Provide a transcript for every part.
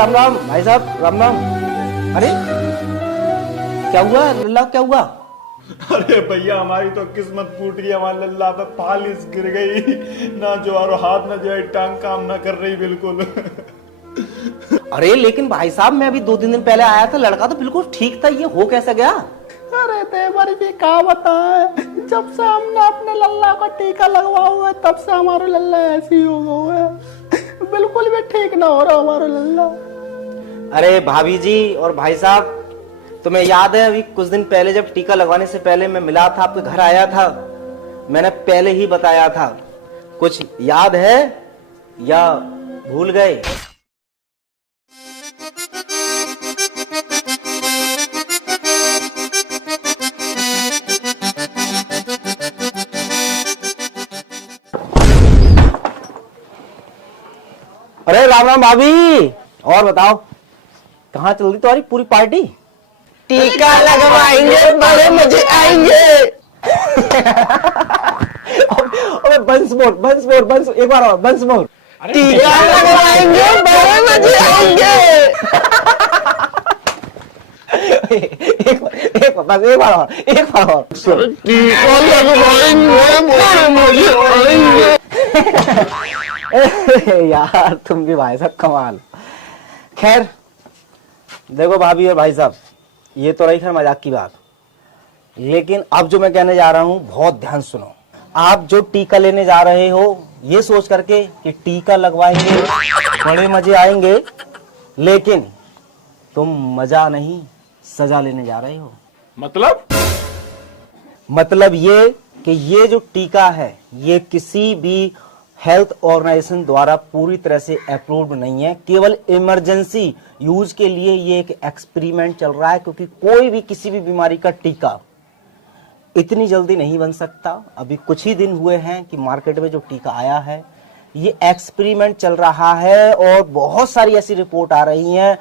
राम राम भाई साहब, राम राम। अरे क्या हुआ लल्ला, क्या हुआ? अरे भैया हमारी तो किस्मत फूट गई, हमारे लल्ला पे फालिस गिर गई। ना जो और हाथ ना जो है टांग काम ना कर रही बिल्कुल। अरे लेकिन भाई साहब, मैं अभी 2-3 दिन पहले आया था, लड़का तो बिल्कुल ठीक था, ये हो कैसे गया? अरे तेवर जी क्या बताए, जब से हमने अपने लल्ला को टीका लगवा हुआ है तब से हमारा लल्ला ऐसे ही हो गया है। बिल्कुल भी ठीक ना हो रहा हमारा लल्ला। अरे भाभी जी और भाई साहब, तुम्हें याद है अभी कुछ दिन पहले जब टीका लगवाने से पहले मैं मिला था, आपके घर आया था, मैंने पहले ही बताया था। कुछ याद है या भूल गए? अरे राम राम भाभी, और बताओ कहाँ चल रही तुम्हारी पूरी पार्टी? टीका लगवाएंगे, बड़े मजे आएंगे। अबे बंस मोर, एक बार और बंस मोर। टीका लगवाएंगे, बड़े मजे आएंगे। बस एक बार और। टीका लगवाएंगे, बड़े मजे आएंगे। यार तुम भी भाई साहब कमाल। खैर देखो भाभी और भाई साहब, ये तो रही खैर मजाक की बात, लेकिन अब जो मैं कहने जा रहा हूं बहुत ध्यान सुनो। आप जो टीका लेने जा रहे हो ये सोच करके कि टीका लगवाएंगे बड़े मजे आएंगे, लेकिन तुम मजा नहीं सजा लेने जा रहे हो। मतलब ये कि ये जो टीका है ये किसी भी हेल्थ ऑर्गेनाइजेशन द्वारा पूरी तरह से अप्रूव्ड नहीं है, केवल इमरजेंसी यूज के लिए ये एक एक्सपेरिमेंट चल रहा है, क्योंकि कोई भी किसी भी बीमारी का टीका इतनी जल्दी नहीं बन सकता। अभी कुछ ही दिन हुए हैं कि मार्केट में जो टीका आया है ये एक्सपेरिमेंट चल रहा है, और बहुत सारी ऐसी रिपोर्ट आ रही हैं,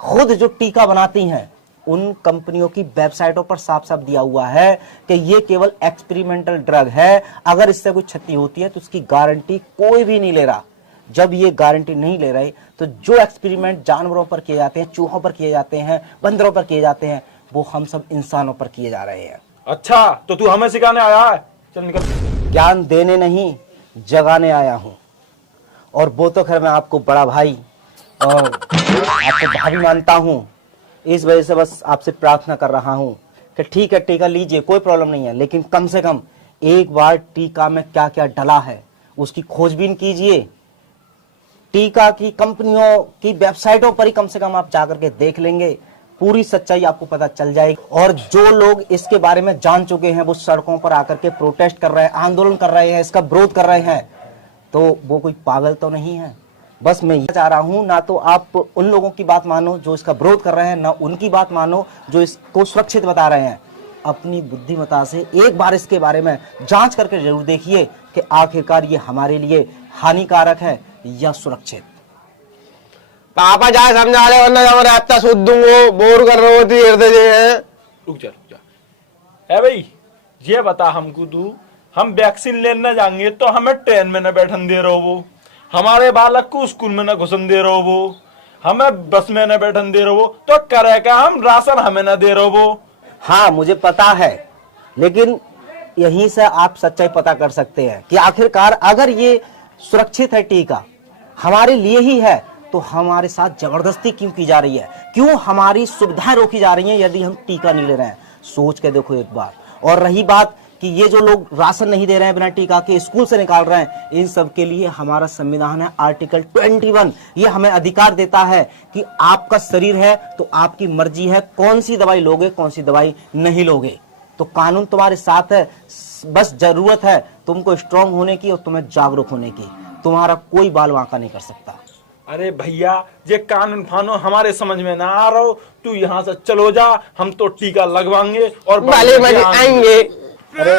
खुद जो टीका बनाती हैं उन कंपनियों की वेबसाइटों पर साफ साफ दिया हुआ है कि ये केवल एक्सपेरिमेंटल ड्रग है, अगर इससे कोई क्षति होती है तो उसकी गारंटी कोई भी नहीं ले रहा। जब ये गारंटी नहीं ले रहे तो जो एक्सपेरिमेंट जानवरों पर किए जाते हैं, चूहों पर किए जाते हैं, बंदरों पर किए जाते हैं, वो हम सब इंसानों पर किए जा रहे हैं। अच्छा तो तू हमें सिखाने आया है? चल निकल। ज्ञान देने नहीं जगाने आया हूं, और वो तो खैर मैं आपको बड़ा भाई और आपको भाभी मानता हूं, इस वजह से बस आपसे प्रार्थना कर रहा हूं कि ठीक है टीका लीजिए, कोई प्रॉब्लम नहीं है, लेकिन कम से कम एक बार टीका में क्या क्या डला है उसकी खोजबीन कीजिए। टीका की कंपनियों की वेबसाइटों पर ही कम से कम आप जाकर के देख लेंगे, पूरी सच्चाई आपको पता चल जाएगी। और जो लोग इसके बारे में जान चुके हैं वो सड़कों पर आकर के प्रोटेस्ट कर रहे हैं, आंदोलन कर रहे हैं, इसका विरोध कर रहे हैं, तो वो कोई पागल तो नहीं है। बस मैं ये चाह रहा हूं, ना तो आप उन लोगों की बात मानो जो इसका विरोध कर रहे हैं, ना उनकी बात मानो जो इसको सुरक्षित बता रहे हैं। अपनी बुद्धिमत्ता से एक बार इसके बारे में जांच करके जरूर देखिए कि आखिरकार ये हमारे लिए हानिकारक है या सुरक्षित। पापा जाए समझा ले, वरना हमारे हफ्ता सूद दूंगो, बोर कर रहे होती हैं। रुक जा। भाई ये बता हमको तू, हम वैक्सीन लेने जाएंगे तो हमें ट्रेन में न बैठन दे रहो वो, हमारे बालक को स्कूल में न घुसन दे रहो वो, हमें बस में न बैठन दे रहो वो, तो करे क्या हम राशन हमें न दे रहो वो। हाँ मुझे पता है, लेकिन यहीं से आप सच्चाई पता कर सकते हैं कि आखिरकार अगर ये सुरक्षित है, टीका हमारे लिए ही है, तो हमारे साथ जबरदस्ती क्यों की जा रही है, क्यों हमारी सुविधाएं रोकी जा रही हैं यदि हम टीका नहीं ले रहे हैं? सोच के देखो एक बार। और रही बात कि ये जो लोग राशन नहीं दे रहे हैं बिना टीका के, स्कूल से निकाल रहे हैं, इन सब के लिए हमारा संविधान है आर्टिकल 21, ये हमें अधिकार देता है कि आपका शरीर है तो आपकी मर्जी है कौन सी दवाई लोगे कौन सी दवाई नहीं लोगे। तो कानून तुम्हारे साथ है, बस जरूरत है तुमको स्ट्रांग होने की और तुम्हें जागरूक होने की, तुम्हारा कोई बाल वांका नहीं कर सकता। अरे भैया ये कानून फानो हमारे समझ में ना आ रहा हो, तू यहाँ से चलो जा, हम तो टीका लगवाएंगे और भले मजे आएंगे। अरे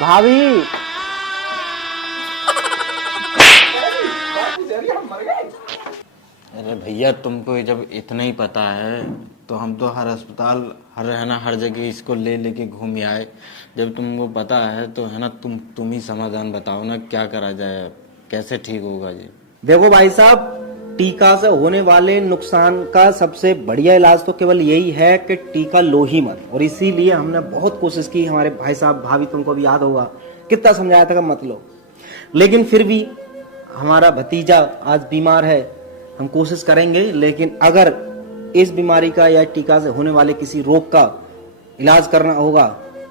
भाभी, अरे भैया तुमको जब इतना ही पता है तो हम तो हर अस्पताल हर है ना हर जगह इसको ले लेके घूम आए। जब तुमको पता है तो है ना तुम ही समाधान बताओ ना, क्या करा जाए, कैसे ठीक होगा जी। देखो भाई साहब, टीका से होने वाले नुकसान का सबसे बढ़िया इलाज तो केवल यही है कि टीका लो ही मत। और इसीलिए हमने बहुत कोशिश की, हमारे भाई साहब भाभी तुमको भी याद होगा कितना समझाया था कि मत लो, लेकिन फिर भी हमारा भतीजा आज बीमार है। हम कोशिश करेंगे, लेकिन अगर इस बीमारी का या टीका से होने वाले किसी रोग का इलाज करना होगा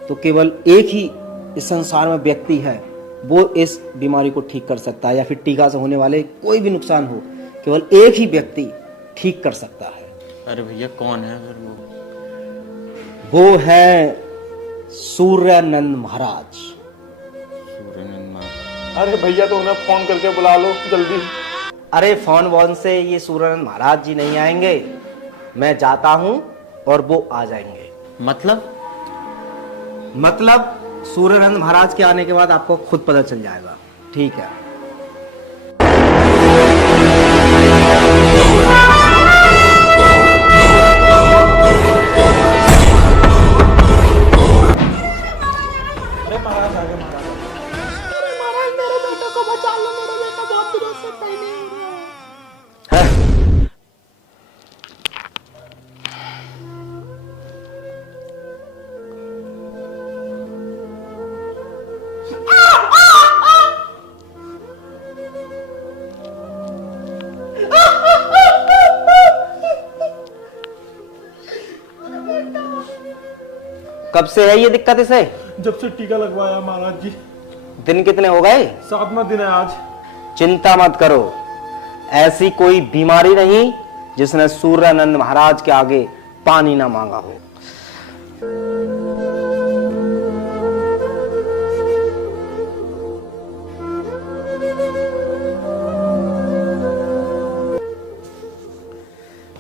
तो केवल एक ही इस संसार में व्यक्ति है, वो इस बीमारी को ठीक कर सकता है, या फिर टीका से होने वाले कोई भी नुकसान हो केवल एक ही व्यक्ति ठीक कर सकता है। अरे भैया कौन है फिर वो है सूर्यानंद महाराज। सूर्यानंद महाराज? अरे भैया तो उन्हें फोन करके बुला लो जल्दी। अरे फोन वोन से ये सूर्यानंद महाराज जी नहीं आएंगे, मैं जाता हूं और वो आ जाएंगे। मतलब सूर्यानंद महाराज के आने के बाद आपको खुद पता चल जाएगा, ठीक है? अरे महाराज मेरे बेटे को बचा लो, मेरा बेटा बहुत दिनों से सही नहीं हो रहा है। कब से है ये दिक्कत इसे? जब से टीका लगवाया महाराज जी। दिन कितने हो गए? 7वां दिन है आज। चिंता मत करो, ऐसी कोई बीमारी नहीं जिसने सूर्यानंद महाराज के आगे पानी ना मांगा हो।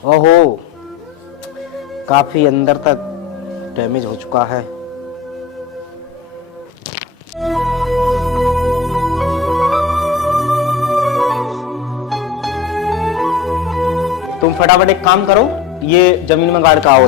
ओहो, काफी अंदर तक डैमेज हो चुका है। तुम फटाफट एक काम करो, ये जमीन में गाड़ का आओ।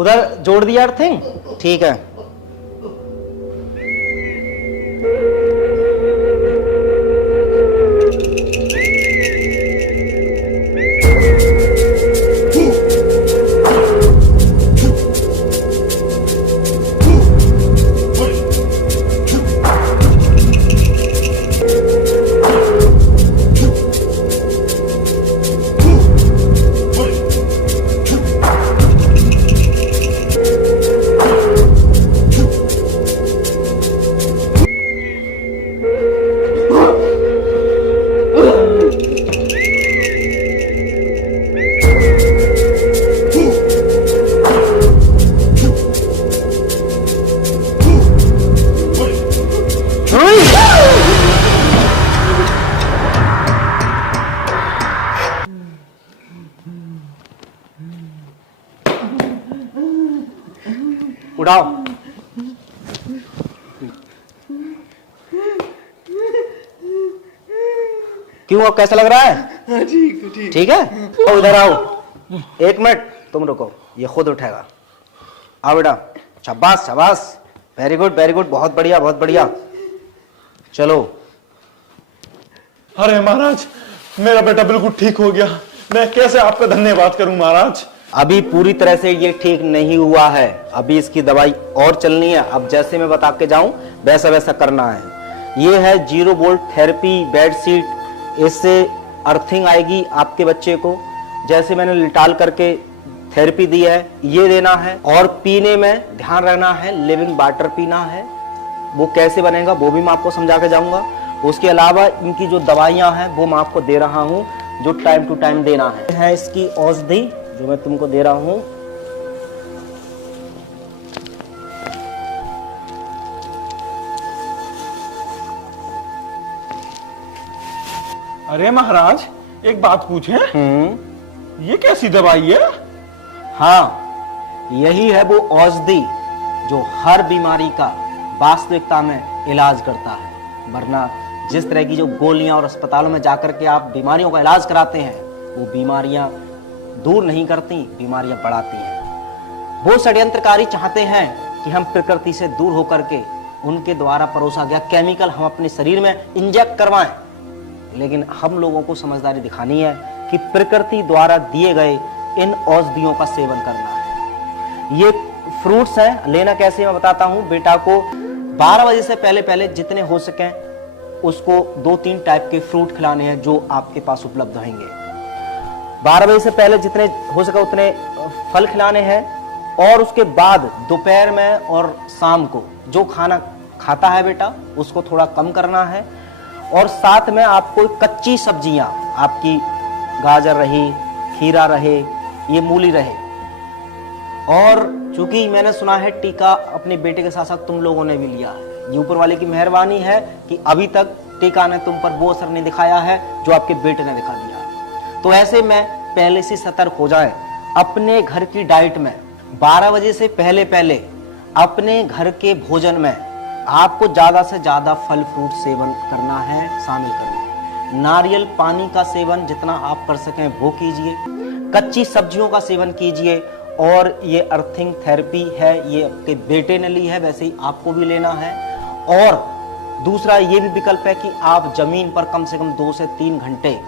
उधर जोड़ दिया अर्थिंग, ठीक है। उठाओ। क्यों, अब कैसा लग रहा है? ठीक है, तो इधर आओ। एक मिनट तुम रुको, ये खुद उठेगा। आओ बेटा, शाबाश शाबाश, वेरी गुड वेरी गुड, बहुत बढ़िया बहुत बढ़िया। चलो। अरे महाराज, मेरा बेटा बिल्कुल ठीक हो गया। मैं कैसे आपका धन्यवाद करूं महाराज। अभी पूरी तरह से ये ठीक नहीं हुआ है, अभी इसकी दवाई और चलनी है। अब जैसे मैं बता के जाऊं वैसा वैसा करना है। ये है 0 वोल्ट थेरेपी बेड सीट, इससे अर्थिंग आएगी आपके बच्चे को। जैसे मैंने लिटाल करके थेरेपी दी है ये देना है, और पीने में ध्यान रखना है, लिविंग वाटर पीना है। वो कैसे बनेगा वो भी मैं आपको समझा के जाऊंगा। उसके अलावा इनकी जो दवाइयां हैं वो मैं आपको दे रहा हूं, जो टाइम टू टाइम देना है इसकी औषधि जो मैं तुमको दे रहा हूं। अरे महाराज, एक बात पूछें, ये कैसी दवाई है? हाँ, यही है वो औषधि जो हर बीमारी का वास्तविकता में इलाज करता है। वरना जिस तरह की जो गोलियां और अस्पतालों में जाकर के आप बीमारियों का इलाज कराते हैं, वो बीमारियां दूर नहीं करती, बीमारियां बढ़ाती हैं। वो षड्यंत्रकारी चाहते हैं कि हम प्रकृति से दूर होकर के उनके द्वारा परोसा गया केमिकल हम अपने शरीर में इंजेक्ट करवाएं। लेकिन हम लोगों को समझदारी दिखानी है कि प्रकृति द्वारा दिए गए इन औषधियों का सेवन करना है। ये फ्रूट्स हैं, लेना कैसे मैं बताता हूं। बेटा को 12 बजे से पहले पहले जितने हो सके उसको 2-3 टाइप के फ्रूट खिलाने हैं जो आपके पास उपलब्ध होंगे। 12 बजे से पहले जितने हो सके उतने फल खिलाने हैं, और उसके बाद दोपहर में और शाम को जो खाना खाता है बेटा उसको थोड़ा कम करना है। और साथ में आपको कच्ची सब्जियां, आपकी गाजर रही, खीरा रहे, ये मूली रहे। और चूंकि मैंने सुना है टीका अपने बेटे के साथ साथ तुम लोगों ने भी लिया है, ये ऊपर वाले की मेहरबानी है कि अभी तक टीका ने तुम पर वो असर नहीं दिखाया है जो आपके बेटे ने दिखा दिया। तो ऐसे में पहले से सतर्क हो जाए। अपने घर की डाइट में 12 बजे से पहले पहले अपने घर के भोजन में आपको ज्यादा से ज्यादा फल फ्रूट सेवन करना है, शामिल करना है। नारियल पानी का सेवन जितना आप कर सकें वो कीजिए, कच्ची सब्जियों का सेवन कीजिए। और ये अर्थिंग थेरेपी है, ये आपके बेटे ने ली है, वैसे ही आपको भी लेना है। और दूसरा ये भी विकल्प है कि आप जमीन पर कम से कम 2 से 3 घंटे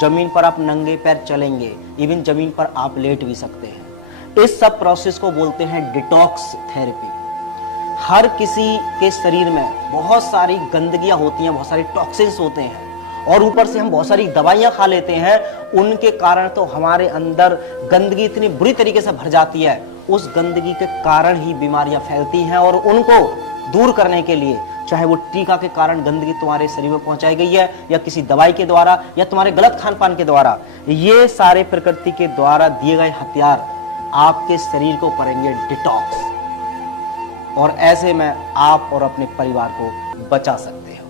जमीन पर आप नंगे पैर चलेंगे, इवन जमीन पर आप लेट भी सकते हैं। इस सब प्रोसेस को बोलते हैं डिटॉक्स थेरेपी। हर किसी के शरीर में बहुत सारी गंदगियां होती हैं, बहुत सारी टॉक्सिन्स होते हैं, और ऊपर से हम बहुत सारी दवाइयां खा लेते हैं। उनके कारण तो हमारे अंदर गंदगी इतनी बुरी तरीके से भर जाती है, उस गंदगी के कारण ही बीमारियां फैलती हैं। और उनको दूर करने के लिए, चाहे वो टीका के कारण गंदगी तुम्हारे शरीर में पहुंचाई गई है, या किसी दवाई के द्वारा, या तुम्हारे गलत खान पान के द्वारा, ये सारे प्रकृति के द्वारा दिए गए हथियार आपके शरीर को करेंगे डिटॉक्स। और ऐसे में आप और अपने परिवार को बचा सकते हो।